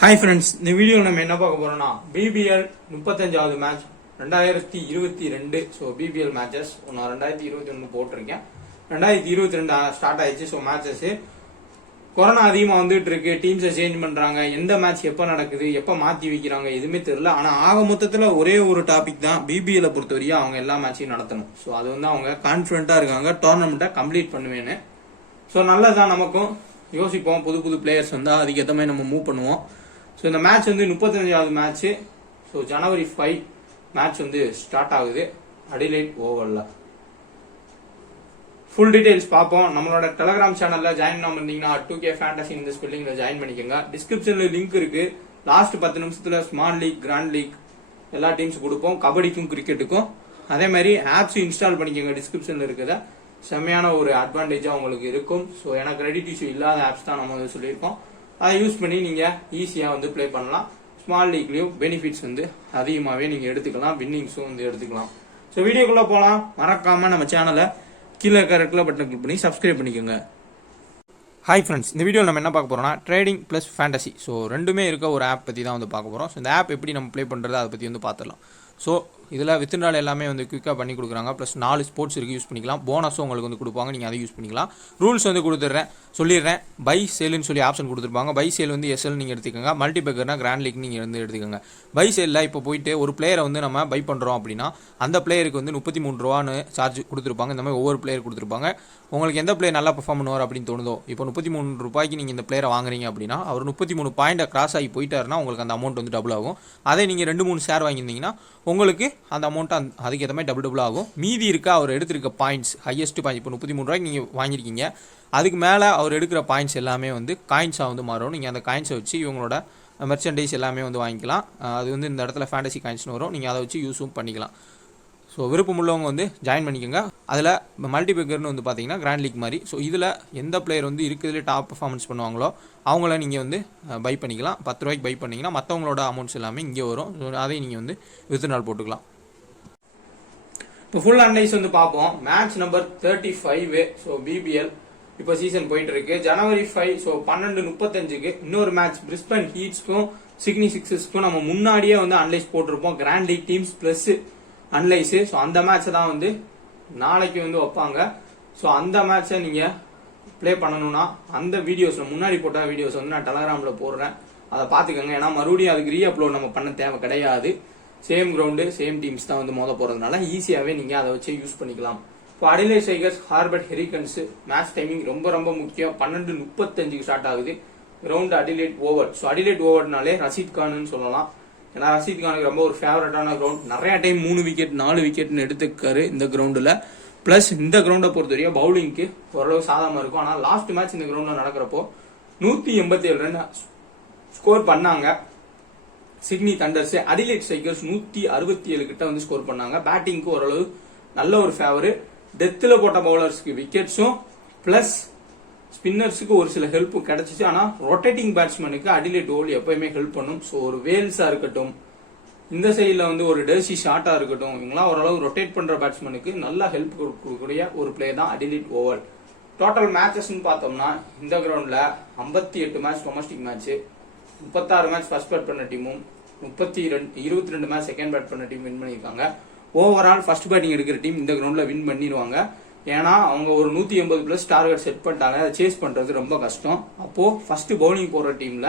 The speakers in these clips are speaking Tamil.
ஹாய் ஃப்ரெண்ட்ஸ், இந்த வீடியோ நம்ம என்ன பார்க்க போறோம்னா பிபிஎல் 35வது மேட்ச் 2022. ஸோ பிபிஎல் மேட்சஸ் நான் 2021 போட்டிருக்கேன். 2022 ஸ்டார்ட் ஆயிடுச்சு. ஸோ மேட்சஸ் கொரோனா அதிகமாக வந்துட்டு இருக்கு. டீம்ஸை சேஞ்ச் பண்றாங்க. எந்த மேட்ச் எப்போ நடக்குது, எப்போ மாத்தி வைக்கிறாங்க எதுவுமே தெரியல. ஆனா ஆக மொத்தத்தில் ஒரே ஒரு டாபிக் தான், பிபிஎல் பொறுத்தவரையும் அவங்க எல்லா மேட்சையும் நடத்தணும். ஸோ அது வந்து அவங்க கான்ஃபிடென்ட்டா இருக்காங்க, டோர்னமெண்ட்டை கம்ப்ளீட் பண்ணுவேன்னு. ஸோ நல்லதான், நமக்கும் யோசிப்போம். புது புது பிளேயர்ஸ் வந்தா அதுக்கேற்ற மாதிரி நம்ம மூவ் பண்ணுவோம். ஸோ இந்த மேட்ச் வந்து 35வது மேட்ச். ஸோ ஜனவரி 5 மேட்ச் வந்து ஸ்டார்ட் ஆகுது அடிலைட் ஓவர்ல. ஃபுல் டீடைல்ஸ் பார்ப்போம். நம்மளோட டெலிகிராம் சேனல்ல ஜாயின் பண்ண இருந்தீங்கன்னா 2K Fantasy இந்த ஸ்பெல்லிங்ல ஜாயின் பண்ணிக்கோங்க. டிஸ்கிரிப்ஷன்ல லிங்க் இருக்கு. லாஸ்ட் 10 நிமிஷத்துல ஸ்மால் லீக், கிராண்ட் லீக் எல்லா டீம்ஸ் கொடுப்போம், கபடிக்கும் கிரிக்கெட்டுக்கும். அதே மாதிரி ஆப்ஸ் இன்ஸ்டால் பண்ணிக்கோங்க. டிஸ்கிரிப்ஷன்ல இருக்கிறத செம்மையான ஒரு அட்வான்டேஜா உங்களுக்கு இருக்கும். ஸோ எனக்கு கிரெடிட் இஷ்யூ இல்லாத ஆப்ஸ் தான் நம்ம வந்து சொல்லியிருக்கோம். அதை யூஸ் பண்ணி நீங்க ஈஸியா வந்து பிளே பண்ணலாம். ஸ்மால் லீக்லயும் பெனிஃபிட்ஸ் வந்து அதிகமாகவே நீங்க எடுத்துக்கலாம், வின்னிங்ஸும் வந்து எடுத்துக்கலாம். ஸோ வீடியோக்குள்ள போலாம். மறக்காம நம்ம சேனலை கீழே இருக்கிற ரெட் கலர் பட்டன் கிளிக் பண்ணி சப்ஸ்கிரைப் பண்ணிக்கோங்க. ஹாய் ஃப்ரெண்ட்ஸ், இந்த வீடியோவில் நம்ம என்ன பார்க்க போறோம்னா ட்ரேடிங் ப்ளஸ் ஃபேண்டசி. ஸோ ரெண்டுமே இருக்க ஒரு ஆப் பற்றி தான் வந்து பார்க்க போகிறோம். ஸோ இந்த ஆப் எப்படி நம்ம ப்ளே பண்ணுறது அதை பற்றி வந்து பார்த்துடலாம். ஸோ இதில் வித்ட்ரால் எல்லாமே வந்து குயிக்காக பண்ணி கொடுக்குறாங்க. ப்ளஸ் 4 ஸ்போர்ட்ஸ் இருக்குது, யூஸ் பண்ணிக்கலாம். போனஸும் உங்களுக்கு வந்து கொடுப்பாங்க, நீங்கள் அதை யூஸ் பண்ணிக்கலாம். ரூல்ஸ் வந்து சொல்லிடுறேன். பை சேல்னு சொல்லி ஆப்ஷன் கொடுத்துருப்பாங்க. பை சேல் வந்து எஸ்எல் நீங்கள் எடுத்துக்கோங்க. மல்டிபேக்கர்னா கிராண்ட் லீக் நீங்கள் வந்து எடுத்துக்கோங்க. பை சேலில் இப்போ போயிட்டு ஒரு பிளேயரை வந்து நம்ம பை பண்ணுறோம் அப்படின்னா அந்த பிளேயருக்கு வந்து 33 ரூபான்னு சார்ஜ் கொடுத்துருப்பாங்க. இந்த மாதிரி ஒவ்வொரு பிளேயர் கொடுத்துருப்பாங்க. உங்களுக்கு எந்த பிளேயர் நல்லா பெர்ஃபார்ம் பண்ணுவார் அப்படின்னு தோணுதோ, இப்போ 33 ரூபாய்க்கு நீங்கள் இந்த பிளேயரை வாங்குறீங்க அப்படின்னா அவர் 33 பாயிண்டை கிராஸ் ஆகி போயிட்டாருன்னா உங்களுக்கு அந்த அமௌண்ட் வந்து டபுள் ஆகும். அதே நீங்கள் 2-3 ஷேர் வாங்கியிருந்தீங்கன்னா உங்களுக்கு அந்த அமௌண்ட் அதுக்கேற்ற மாதிரி டபுள் ஆகும். மீதி இருக்க அவர் எடுத்திருக்க பாயிண்ட்ஸ், ஹையஸ்ட் பாயிண்ட், இப்போ 33 ரூபாய்க்கு நீங்கள் வாங்கியிருக்கீங்க, அதுக்கு மேலே அவர் எடுக்கிற பாயிண்ட்ஸ் எல்லாமே வந்து காயின்ஸாக வந்து மாறும். நீங்கள் அந்த காயின்ஸை வச்சு இவங்களோட மெர்ச்சன்டைஸ் எல்லாமே வந்து வாங்கிக்கலாம். அது வந்து இந்த இடத்துல ஃபேண்டசி காயின்ஸ்னு வரும். நீங்கள் அதை வச்சு யூஸும் பண்ணிக்கலாம். ஸோ விருப்பம் உள்ளவங்க வந்து ஜாயின் பண்ணிக்கோங்க. அதில் மல்டிபேக்கர்னு வந்து பார்த்தீங்கன்னா கிராண்ட் லீக் மாதிரி. ஸோ இதில் எந்த பிளேயர் வந்து இருக்கிறதுலே டாப் பர்ஃபார்மன்ஸ் பண்ணுவாங்களோ அவங்கள நீங்கள் வந்து பை பண்ணிக்கலாம். 10 ரூபாய்க்கு பை பண்ணிங்கன்னா மற்றவங்களோட அமௌண்ட்ஸ் எல்லாமே இங்கே வரும். அதை நீங்கள் வந்து வித்ட்ரால் போட்டுக்கலாம். இப்போ ஃபுல் அனலைஸ் வந்து பார்ப்போம். Match number 35. ஸோ பிபிஎல் இப்போ சீசன் போயிட்டு இருக்கு. ஜனவரி 5. ஸோ 12:35க்கு இன்னொரு மேட்ச் பிரிஸ்பன் ஹீட்ஸ்க்கும் சிட்னி சிக்ஸர்ஸ்க்கும் நம்ம முன்னாடியே வந்து அனலைஸ் போட்டிருப்போம். Grand league teams plus analyse. So அந்த மேட்சை தான் வந்து நாளைக்கு வந்து வைப்பாங்க. ஸோ அந்த மேட்சை நீங்க பிளே பண்ணணும்னா அந்த வீடியோஸ் முன்னாடி போட்ட வீடியோஸ் வந்து நான் டெலகிராம்ல போடுறேன், அதை பார்த்துக்கோங்க. ஏன்னா மறுபடியும் அதுக்கு ரீ அப்லோட் நம்ம பண்ண தேவை கிடையாது. சேம் கிரவுண்டு, சேம் டீம்ஸ் தான் வந்து மோத போறதுனால ஈஸியாவே நீங்க அதை வச்சு யூஸ் பண்ணிக்கலாம். இப்போ Adelaide Strikers, Hobart Hurricanes. Match timing ரொம்ப ரொம்ப முக்கியம். 12:35க்கு ஸ்டார்ட் ஆகுது. Ground Adelaide Oval. So Adelaide ஓவர்னாலே ரஷீத் கான்னு சொல்லலாம். ஏன்னா ரஷீத் கானுக்கு ரொம்ப ஒரு ஃபேவரட்டான கிரவுண்ட். நிறைய டைம் 3 விக்கெட் 4 விக்கெட்னு எடுத்துக்காரு இந்த கிரவுண்டில். பிளஸ் இந்த கிரவுண்டை பொறுத்தவரைக்கும் பவுலிங்க்கு ஓரளவு சாதாரணமா இருக்கும். ஆனால் லாஸ்ட் மேட்ச் இந்த கிரவுண்டில் நடக்கிறப்போ 187 ரன் ஸ்கோர் பண்ணாங்க சிட்னி தண்டர்ஸ். அடிலைட் ஸ்ட்ரைக்கர்ஸ் 167 கிட்ட வந்து ஸ்கோர் பண்ணாங்க. பேட்டிங்க்கு ஓரளவு நல்ல ஒரு ஃபேவர். டெத்துல போட்ட பவுலர்ஸ்க்கு விக்கெட்ஸும் பிளஸ் ஸ்பின்னர்ஸுக்கு ஒரு சில ஹெல்ப் கிடைச்சிச்சு. ஆனா ரொட்டேட்டிங் பேட்ஸ்மேனுக்கு அடிலைட் ஓவல் எப்பயுமே ஹெல்ப் பண்ணும். ஸோ ஒரு வேல்ஸா இருக்கட்டும், இந்த சைட்ல வந்து ஒரு டெர்சி ஷாட்டா இருக்கட்டும், இவங்களாம் ஓரளவு ரொட்டேட் பண்ற பேட்ஸ்மேனுக்கு நல்லா ஹெல்ப் கொடுக்கக்கூடிய ஒரு பிளே தான் அடிலைட் ஓவல். டோட்டல் மேட்சஸ் பார்த்தோம்னா இந்த கிரவுண்ட்ல 58 match domestic match, 36 match first bad பண்ண டீமும் 22 மேட்ச் செகண்ட் பேட் பண்ண டீம் வின் பண்ணியிருக்காங்க. ஓவரால் ஃபர்ஸ்ட் பேட்டிங் எடுக்கிற டீம் இந்த கிரவுண்ட்ல வின் பண்ணிடுவாங்க. ஏன்னா அவங்க ஒரு 180 பிளஸ் டார்கெட் செட் பண்ணிட்டாங்க. அதை சேஸ் பண்றது ரொம்ப கஷ்டம். அப்போ ஃபர்ஸ்ட் பவுலிங் போடுற டீம்ல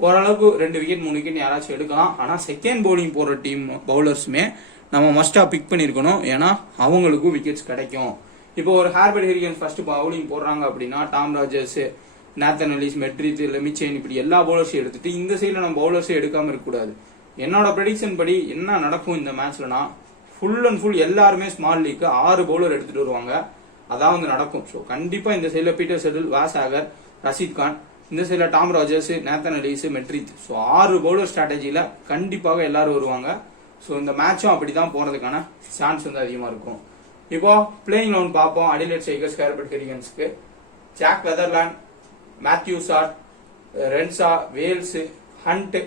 ஓரளவுக்கு 2 விக்கெட் 3 விக்கெட் யாராச்சும் எடுக்கலாம். ஆனா செகண்ட் பவுலிங் போடுற டீம் பவுலர்ஸுமே நம்ம மஸ்டா பிக் பண்ணிருக்கணும். ஏன்னா அவங்களுக்கும் விக்கெட்ஸ் கிடைக்கும். இப்போ ஒரு ஹார்பர்ட் ஹெரிகன் ஃபர்ஸ்ட் பவுலிங் போடுறாங்க அப்படின்னா டாம் ராஜர்ஸ், நேத்தன் எலிஸ், மெட்ரித், லெமிச்சேன் இப்படி எல்லா பவுலர்ஸையும் எடுத்துட்டு இந்த சைட்ல நம்ம பவுலர்ஸை எடுக்காம இருக்கக்கூடாது. என்னோட ப்ரெடிக்ஷன் படி என்ன நடக்கும் இந்த மேட்ச்லனா ஃபுல் அண்ட் ஃபுல் எல்லாருமே ஸ்மால் லீக் 6 பவுலர் எடுத்துட்டு வருவாங்க. அதான் வந்து நடக்கும். ஸோ கண்டிப்பா இந்த சைட்ல Peter Siddle, Wes Agar, Rashid Khan, இந்த சைட்ல Tom Rogers, Nathan Ellis, Meredith. So 6 bowler ஸ்ட்ராட்டஜியில கண்டிப்பாக எல்லாரும் வருவாங்க. ஸோ இந்த மேட்சும் அப்படிதான் போறதுக்கான சான்ஸ் வந்து அதிகமா இருக்கும். இப்போ பிளேயிங் லெவன் பார்ப்போம். அடிலைட் ஸ்ட்ரைக்கர்ஸ் ஹார்பர்ட் ஹெரிகன்ஸ்க்கு Jake Weatherald, Matthew Short, Renshaw, Wells, Hunt.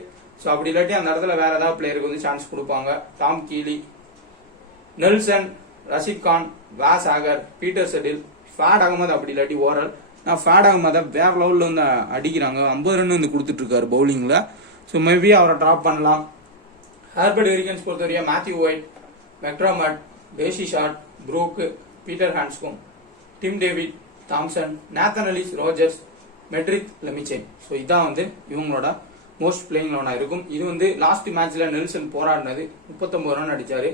So அப்படி இல்லாட்டி அந்த இடத்துல வேற ஏதாவது பிளேயருக்கு வந்து சான்ஸ் கொடுப்பாங்க. Tom Kelly, Nelson, Rashid Khan, Wes Agar, Peter Siddle, Fawad Ahmed அப்படி இல்லாட்டி ஓரல். நான் ஃபேட் அகமதை வேற லெவலில் வந்து அடிக்கிறாங்க. 50 ரன் வந்து கொடுத்துட்டு இருக்காரு பவுலிங்ல. ஸோ மேபி அவரை ட்ராப் பண்ணலாம். ஹெர்பர்ட் ஹெரிகன்ஸ் பொறுத்தவரைக்கும் Matthew Wade, McDermott, D'Arcy Short, Brook, Peter Handscomb, Tim David, Thompson, Nathan Ellis, Rogers, Meredith, Lamichhane. So இதான் வந்து இவங்களோட மோஸ்ட் பிளேயிங் லெவனா இருக்கும். இது வந்து லாஸ்ட் மேட்ச்ல நெல்சன் போராடினது 39 ரன் அடிச்சாரு.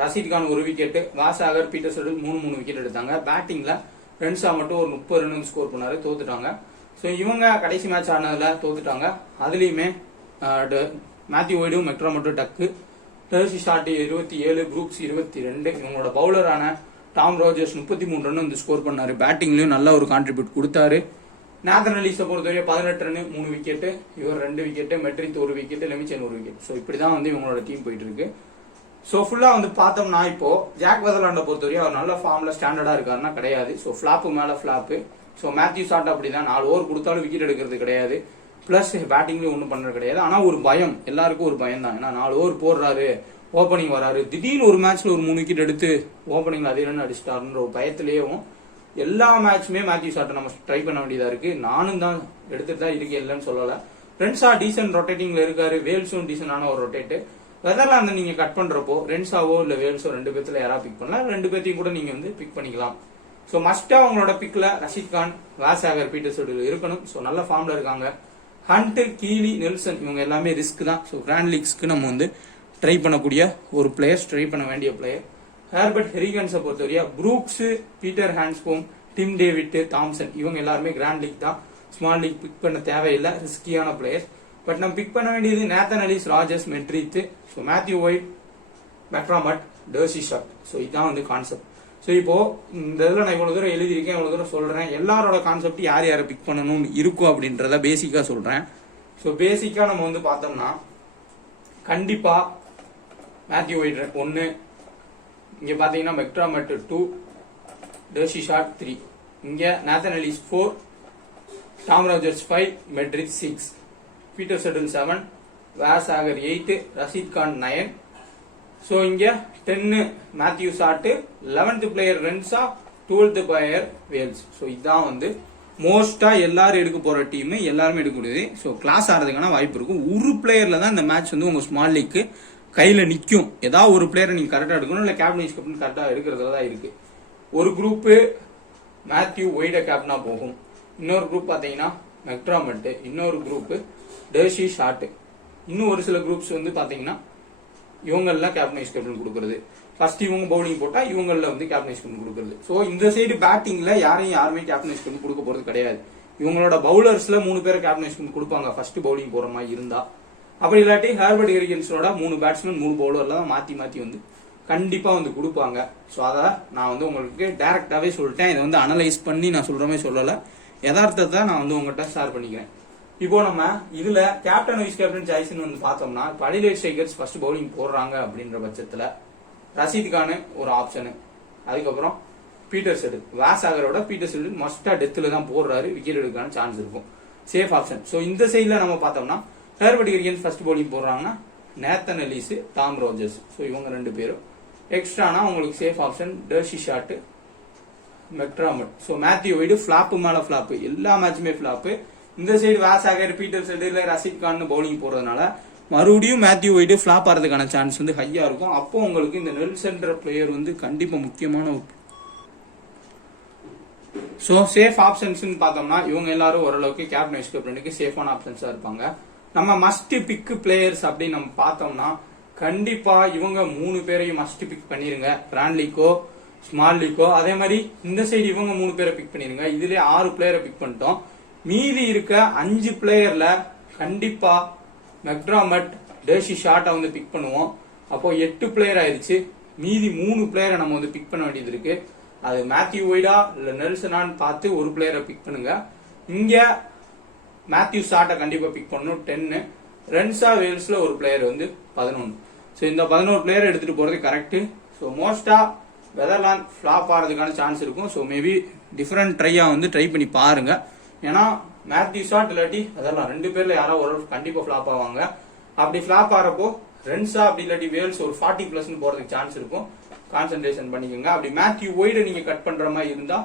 Rashid Khan 1 wicket, Wes Agar, Peter Siddle 3 wicket எடுத்தாங்க. பேட்டிங்ல ரென்ஸா மட்டும் ஒரு 30 ரன் ஸ்கோர் பண்ணாரு, தோத்துட்டாங்க. ஸோ இவங்க கடைசி மேட்ச் ஆனதுல தோத்துட்டாங்க. அதுலயுமே மேத்யூ ஒய்டும் மெக்ட்ராமட்டும் டக்கு, டர்சி ஷார்ட் 27, ப்ரூக்ஸ் 22. இவங்களோட பவுலரான டாம் ரோஜர்ஸ் 33 ரன் வந்து ஸ்கோர் பண்ணாரு. பேட்டிங்லயும் நல்ல ஒரு கான்ட்ரிபியூட் கொடுத்தாரு. நேத்தன் எலிஸை பொறுத்தவரை 18 ரன் 3 விக்கெட், இவர் 2 wicket, Meredith 1 wicket, Lamichhane 1 wicket. So இப்படிதான் வந்து இவங்களோட டீம் போயிட்டு இருக்கு. ஸோ ஃபுல்லா வந்து பார்த்தோம்னா இப்போ ஜாக் வெதர்லாண்டை பொறுத்தவரை அவர் நல்ல ஃபார்ம்ல ஸ்டாண்டர்டா இருக்காருன்னா கிடையாது. ஸோ ஃபிளாப்பு மேல ஃபிளாப்பு. ஸோ மேத்யூ ஷார்ட் அப்படிதான் 4 ஓவர் கொடுத்தாலும் விக்கெட் எடுக்கிறது கிடையாது. பிளஸ் பேட்டிங்லயும் ஒன்றும் பண்றது கிடையாது. ஆனா ஒரு பயம், எல்லாருக்கும் ஒரு பயம் தான். ஏன்னா 4 ஓவர் போடுறாரு, ஓப்பனிங் வராரு, திடீர்னு ஒரு மேட்ச்ல ஒரு 3 விக்கெட் எடுத்து ஓப்பனிங்ல அதே ரன் அடிச்சிட்டாருன்ற ஒரு பயத்திலேயும் எல்லா மேட்சுமே மேத்யூ ஷார்ட்டை நம்ம ட்ரை பண்ண வேண்டியதா இருக்கு. நானும் தான் எடுத்துட்டு தான் இருக்கேன், இல்லைன்னு சொல்லல. ரென்ஸா டீசன்ட் ரொட்டேட்டிங்ல இருக்காரு, வேல்ஸும் டீசென்டான ஒரு ரொட்டேட். வெதர்லாந்து நீங்க கட் பண்றப்போ ரென்ஸாவோ இல்ல வேல்ஸோ 2 பேர்த்துல யாரா பிக் பண்ணலாம், 2 பேர்த்தையும் கூட நீங்க வந்து பிக் பண்ணிக்கலாம். ஸோ மஸ்டா உங்களோட பிக்ல ரஷீத் கான், வாசாகர், பீட்டர் செடில் இருக்கணும். ஸோ நல்ல ஃபார்ம்ல இருக்காங்க. ஹண்ட், கீலி, நெல்சன் இவங்க எல்லாமே ரிஸ்க் தான். ஸோ கிராண்ட் லீக்ஸ்க்கு நம்ம வந்து ட்ரை பண்ணக்கூடிய ஒரு பிளேயர்ஸ், ட்ரை பண்ண வேண்டிய பிளேயர். ஹெர்பர்ட் ஹெரிகன்ஸை பொறுத்தவரையா Brooks, Peter Handscomb, Tim David, Thompson இவங்க எல்லாருமே கிராண்ட் லீக் தான். ஸ்மால் லீக் பிக் பண்ண தேவையில்லை, ரிஸ்கியான பிளேயர். பட் நம்ம பிக் பண்ண வேண்டியது Nathan Ellis, Rogers, Meredith, so Matthew Wade, McDermott, D'Arcy Short. So இதுதான் வந்து கான்செப்ட். ஸோ இப்போ இந்த இதில் நான் இவ்வளவு தூரம் எழுதியிருக்கேன், இவ்வளவு தூரம் சொல்றேன். எல்லாரோட கான்செப்ட் யார் யாரை பிக் பண்ணணும்னு இருக்கும் அப்படின்றத பேசிக்கா சொல்றேன். ஸோ பேசிக்கா நம்ம வந்து பார்த்தோம்னா கண்டிப்பா மேத்யூ ஒயிட் 1, இங்க பாத்தீங்கன்னா மெக்ட்ராமட் 2, டர்சி ஷார்ட் 3, இங்க Nathan Ellis 4, Tom Rogers 5, Meredith 6, Peter Siddle 7, Wes Agar 8, Rashid Khan 9. So இங்க 10 Matthew Short, 11th player Renshaw, 12th player Wells. So இதான் வந்து மோஸ்டா எல்லாரும் எடுக்க போற டீம், எல்லாருமே எடுக்க முடியாது. சோ கிளாஸ் ஆறதுக்கான வாய்ப்பு இருக்கும். ஒரு பிளேயர்ல தான் இந்த மேட்ச் வந்து உங்க ஸ்மால் லீக் கையில நிக்கும். ஏதாவது ஒரு பிளேயரை நீங்க கரெக்டா எடுக்கணும், இல்ல கேப்டன் வைஸ் கேப்டன் கரெக்டா எடுக்கிறதுல தான் இருக்கு. ஒரு குரூப் மேத்யூ ஒய்ட கேப்டனா போகும், இன்னொரு குரூப் பாத்தீங்கன்னா மெக்ட்ராமட், இன்னொரு குரூப் டர்சி ஷார்ட், இன்னும் ஒரு சில குரூப்ஸ் வந்து பாத்தீங்கன்னா இவங்கெல்லாம் கேப்டன் வைஸ் கேப்டன் கொடுக்கறது. ஃபர்ஸ்ட் இவங்க பவுலிங் போட்டா இவங்கள வந்து கேப்டன் வைஸ் கேப்டன் கொடுக்கறது. சோ இந்த சைடு பேட்டிங்ல யாருமே கேப்டன் வைஸ் கேப்டன் கொடுக்க போறது கிடையாது. இவங்களோட பவுலர்ஸ்ல 3 பேரை கேப்டன் வைஸ் கேப்டன் கொடுப்பாங்க ஃபர்ஸ்ட் பவுலிங் போற மாதிரி இருந்தா. அப்படி இல்லாட்டி ஹெர்பர்ட் ஹெரிகன்ஸோட 3 பேட்ஸ்மேன் 3 பவுலர்ல தான் மாத்தி வந்து கண்டிப்பா வந்து கொடுப்பாங்க. சோ அத நான் வந்து உங்களுக்கு டைரக்டாவே சொல்லிட்டேன். இதை வந்து அனலைஸ் பண்ணி நான் சொல்ற மாதிரி சொல்லல, யதார்த்தத்தை நான் வந்து உங்ககிட்ட ஷேர் பண்ணிக்கிறேன். இப்போ நம்ம இதுல கேப்டன் வைஸ் கேப்டன் சாய்ஸ்னு வந்து பார்த்தோம்னா அடிலைட் ஸ்ட்ரைக்கர்ஸ் ஃபர்ஸ்ட் பவுலிங் போடுறாங்க அப்படின்ற பட்சத்துல ரஷீத் கான் ஒரு ஆப்ஷனு, அதுக்கப்புறம் பீட்டர் செடில், வாசாகரோட பீட்டர் செடில் மஸ்டா டெத்துல தான் போடுறாரு, விக்கெட் எடுக்கான சான்ஸ் இருக்கும், சேஃப் ஆப்ஷன். சோ இந்த சைட்ல நம்ம பார்த்தோம்னா ஹெர்பர்ட் ஹெரிகன்ஸ் ஃபர்ஸ்ட் பவுலிங் போடுறாங்கன்னா Nathan Ellis, Tom Rogers, so இவங்க 2 பேரும். எக்ஸ்ட்ரானா உங்களுக்கு safe option D'Arcy Short, McDermott. So Matthew Wade flop மேல ஃபிளாப், எல்லா மேட்சுமே ஃபிளாப். இந்த side Wes Agar, Peter Siddle, Rashid Khan bowling போறதுனால மறுபடியும் மேத்யூ ஒய்டு ஃபிளாப் ஆறதுக்கான சான்ஸ் வந்து ஹையா இருக்கும். அப்போ உங்களுக்கு இந்த நெல்சன்ற பிளேயர் வந்து கண்டிப்பா முக்கியமான. சோ சேஃப் ஆப்ஷன்ஸ் பார்த்தோம்னா இவங்க எல்லாரும் ஓரளவுக்கு கேப்டன் வைஸ் கேப்டனுக்கு சேஃபான ஆப்ஷன்ஸா இருப்பாங்க. நம்ம மஸ்ட் பிக் பிளேயர்ஸ் அப்படின்னு நம்ம பார்த்தோம்னா கண்டிப்பா இவங்க 3 பேரையும் மஸ்ட் பிக் பண்ணிருங்க. கிராண்ட் லீக்கோ ஸ்மால் லீக்கோ அதே மாதிரி இந்த சைடு இவங்க 3 பேரை பிக் பண்ணிருங்க. இதுல 6 பிளேயரை பிக் பண்ணிட்டோம். மீதி இருக்க 5 பிளேயர்ல கண்டிப்பா மெக்ட்ராமட், டர்சி ஷார்ட்டை வந்து பிக் பண்ணுவோம். அப்போ 8 பிளேயர் ஆயிருச்சு. மீதி 3 பிளேயரை நம்ம வந்து பிக் பண்ண வேண்டியது இருக்கு. அது மேத்யூ ஒய்டா இல்ல நெல்சனான்னு பார்த்து ஒரு பிளேயரை பிக் பண்ணுங்க. இங்க மேத்யூ ஷார்ட்டை கண்டிப்பா பிக் பண்ணணும் 10, ரென்ஸா வேல்ஸ்ல ஒரு பிளேயர் வந்து 11. சோ இந்த 11 பிளேயர் எடுத்துட்டு போறது கரெக்ட். சோ மோஸ்டா வெதர்லாந்து ஃபிளாப் ஆறதுக்கான சான்ஸ் இருக்கும். சோ மேபி டிஃபரெண்ட் ட்ரையா வந்து ட்ரை பண்ணி பாருங்க. ஏன்னா மேத்யூ ஷார்ட் இல்லாட்டி அதெல்லாம் 2 பேர்ல யாராவது ஒரு கண்டிப்பா ஃபிளாப் ஆவாங்க. அப்படி ஃபிளாப் ஆறப்போ ரென்ஸா அப்படி இல்லாட்டி வேல்ஸ் ஒரு 40+ போறதுக்கு சான்ஸ் இருக்கும். கான்சென்ட்ரேஷன் பண்ணிக்கோங்க. அப்படி மேத்யூ ஒய்ட நீங்க கட் பண்ற மாதிரி இருந்தா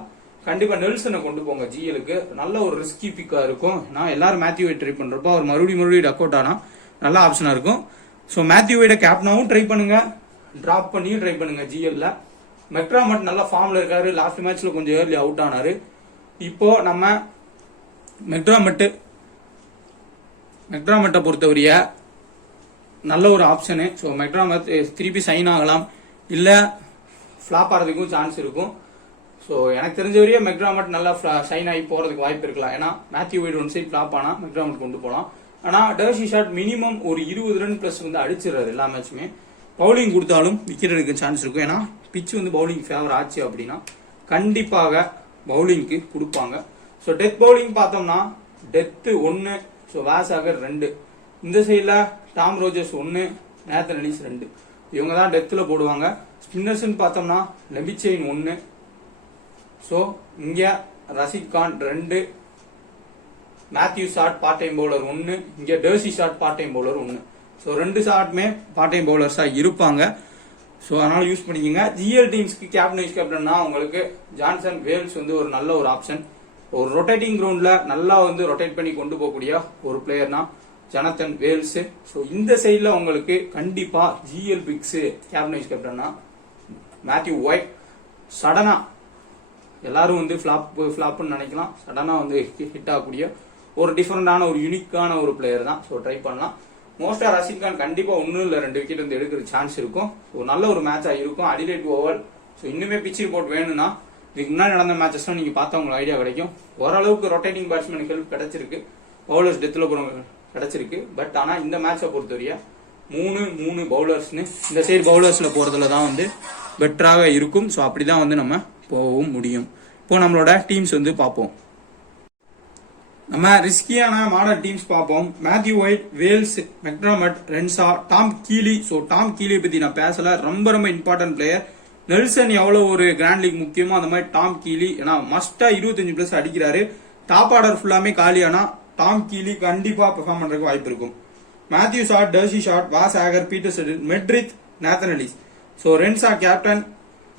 கண்டிப்பா நெல்சனை கொண்டு போங்க. ஜிஎலுக்கு நல்ல ஒரு ரிஸ்கி பிக்கா இருக்கும். நான் எல்லாரும் மேத்யூ ஒய்ட் ட்ரை பண்றப்போ அவர் மறுபடியும் டக் அவுட் ஆனா நல்ல ஆப்ஷனா இருக்கும். ஸோ மேத்யூ வைட கேப்டனாவும் ட்ரை பண்ணுங்க, டிராப் பண்ணியும் ட்ரை பண்ணுங்க ஜிஎல்ல. மெக்ராமட் நல்ல ஃபார்ம்ல இருக்காரு. லாஸ்ட் மேட்ச்ல கொஞ்சம் ஏர்லி அவுட் ஆனாரு. இப்போ நம்ம மெக்ராமட்டை பொறுத்தவரைய நல்ல ஒரு ஆப்ஷனு. ஸோ மெக்ராமட் திருப்பி சைன் ஆகலாம், இல்ல ஃபிளாப் ஆகிறதுக்கும் சான்ஸ் இருக்கும். ஸோ எனக்கு தெரிஞ்ச வரையே மெக்ராமட் நல்லா சைன் ஆகி போறதுக்கு வாய்ப்பு இருக்கலாம். ஏன்னா Matthew Wade one side flop ஆனா மெக்ராமட் கொண்டு போகலாம். ஆனா டர்சி ஷாட் மினிமம் ஒரு 20 ரன் பிளஸ் வந்து அடிச்சிடறாரு எல்லா மேட்சுமே. பவுலிங் கொடுத்தாலும் விக்கெட் எடுக்க சான்ஸ் இருக்கும். ஏன்னா பிச் வந்து பவுலிங் ஃபேவர் ஆச்சு அப்படின்னா கண்டிப்பாக பவுலிங்க்கு கொடுப்பாங்க. ஸோ டெத் பவுலிங் பார்த்தோம்னா டெத் 1, ஸோ வாசாகர் 2, இந்த சைடில் டாம் ரோஜர்ஸ் 1, நேத்தன் எலிஸ் 2, இவங்க தான் டெத்தில் போடுவாங்க. ஸ்பின்னர்ஸ் பார்த்தோம்னா லெபிச்சைன் 1, ஸோ இங்க Rashid Khan 2, Matthew Short part time bowler 1, இங்க D'Arcy Short part time bowler 1. So 2 ஷாட்டுமே பார்ட் டைம் பவுலர்ஸா இருப்பாங்க. ஸோ அதனால யூஸ் பண்ணிக்கோங்க. ஜிஎல் டீம்ஸ்க்கு கேப்டன் வைஸ் கேப்டன்னா உங்களுக்கு ஜான்சன் வேல்ஸ் வந்து ஒரு நல்ல ஒரு ஆப்ஷன். ஒரு ரொட்டேட்டிங் கிரவுண்ட்ல நல்லா வந்து ரொட்டேட் பண்ணி கொண்டு போகக்கூடிய ஒரு பிளேயர்னா ஜனத்தன் வேல்ஸ். ஸோ இந்த சைட்ல உங்களுக்கு கண்டிப்பா ஜிஎல் பிக்ஸ் கேப்டன் வைஸ் கேப்டன்னா மேத்யூ ஒயிட். சடனா எல்லாரும் வந்து ஃபிளாப்னு நினைக்கலாம், சடனா வந்து ஹிட் ஆகக்கூடிய ஒரு டிஃபரெண்டான ஒரு யூனிக்கான ஒரு பிளேயர் தான். ஸோ ட்ரை பண்ணலாம். மோஸ்டா ரஷீத் கான் கண்டிப்பா 1 இல்ல 2 விக்கெட் வந்து எடுக்கிற சான்ஸ் இருக்கும். ஸோ நல்ல ஒரு மேட்சா இருக்கும். Adelaide Oval. ஸோ இன்னுமே பிச் ரிப்போர்ட் வேணும்னா இதுக்கு முன்னாடி நடந்த மேட்சஸ்லாம் நீங்க பார்த்தா உங்களுக்கு ஐடியா கிடைக்கும். ஓரளவுக்கு ரொட்டேட்டிங் பேட்ஸ்மேனுக்கு ஹெல்ப் கிடைச்சிருக்கு, பவுலர்ஸ் டெத்ல கிடைச்சிருக்கு. பட் ஆனா இந்த மேட்சை பொறுத்தவரையா 3 பவுலர்ஸ்னு இந்த சைடு பவுலர்ஸ்ல போறதுல தான் வந்து பெட்டராக இருக்கும். ஸோ அப்படிதான் வந்து நம்ம போகவும் முடியும். இப்போ நம்மளோட டீம்ஸ் வந்து பார்ப்போம். நம்ம ரிஸ்கியான மாடல் டீம்ஸ் பார்ப்போம். Matthew Wade, Wells, McDermott, Renshaw, Tom Kelly. So Tom கீலியை பத்தி நான் பேசல, ரொம்ப ரொம்ப இம்பார்ட்டன்ட் பிளேயர். நெல்சன் எவ்வளவு ஒரு கிராண்ட் லீக் முக்கியமோ அந்த மாதிரி டாம் கீலி, ஏன்னா மஸ்டா 25 பிளஸ் அடிக்கிறாரு. டாப் ஆர்டர் ஃபுல்லாமே காலியானா டாம் கீலி கண்டிப்பா பெர்ஃபார்ம் பண்றதுக்கு வாய்ப்பு இருக்கும். Matthew Short, D'Arcy Short, Wes Agar, Peter Siddle, Meredith, Nathan Ellis. So Renshaw captain,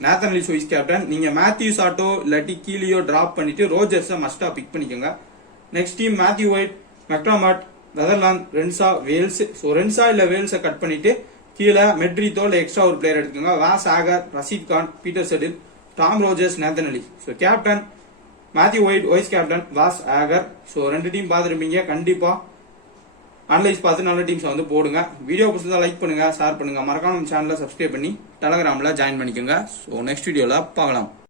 Nathan Ellis vice captain. நீங்க மேத்யூ ஷாட்டோ இல்லாட்டி கீலியோ டிராப் பண்ணிட்டு ரோஜர்ஸை மஸ்டா பிக் பண்ணிக்கோங்க. Next team Matthew Wade, McDermott, Weatherald, Renshaw, Wells. So Renshaw இல்ல வேல்ஸை கட் பண்ணிட்டு கீழே மெட்ரித்தோ இல்ல எக்ஸ்ட்ரா ஒரு பிளேயர் எடுத்துக்கோங்க. Wes Agar, Rashid Khan, Peter Siddle, Tom Rogers, Nathan Ellis. So captain Matthew Wade, vice captain Wes Agar. So 2 team பார்த்துருப்பீங்க. கண்டிப்பா அனலைஸ் பார்த்து நல்ல டீம்ஸ் வந்து போடுங்க. வீடியோ பிடிச்சதா லைக் பண்ணுங்க, ஷேர் பண்ணுங்க. மறக்காம நம்ம சேனலை சப்ஸ்கிரைப் பண்ணி டெலகிராம்ல ஜாயின் பண்ணிக்கோங்க. ஸோ நெக்ஸ்ட் வீடியோல பார்க்கலாம்.